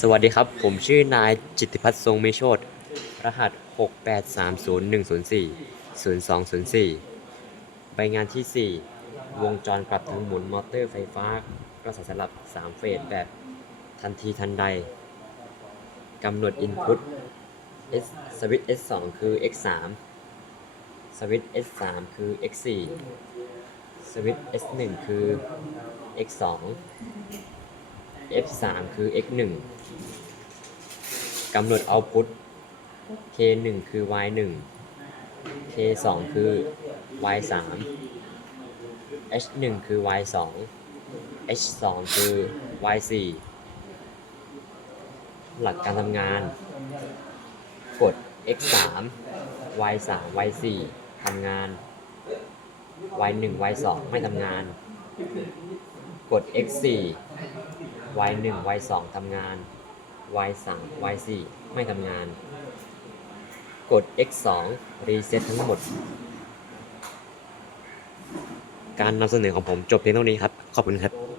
สวัสดีครับ ผมชื่อนายจิติพัฒน์ทรงเมโชตรหัส 6830104 0204 ใบงานที่ 4 วงจรกลับทั้งหมุนมอเตอร์ไฟฟ้ากระแสสลับ 3 เฟสแบบทันทีทันใด กำหนด Input S สวิตช์ S2 คือ X3 สวิตช์ S3 คือ X4 สวิตช์ S1 คือ X2 F3 คือ X1 กำหนด Output K1 คือ Y1 K2 คือ Y3 H1 คือ Y2 H2 คือ Y4 หลักการทำงาน กด X3 Y3 Y4 ทำงาน Y1 Y2 ไม่ทำงาน กด X4 วายหนึ่งวายสองทำงานวายสามวายสี่ไม่ทำงาน กด X2 รีเซ็ตทั้งหมด การนำเสนอของผมจบเพียงเท่านี้ครับ ขอบคุณครับ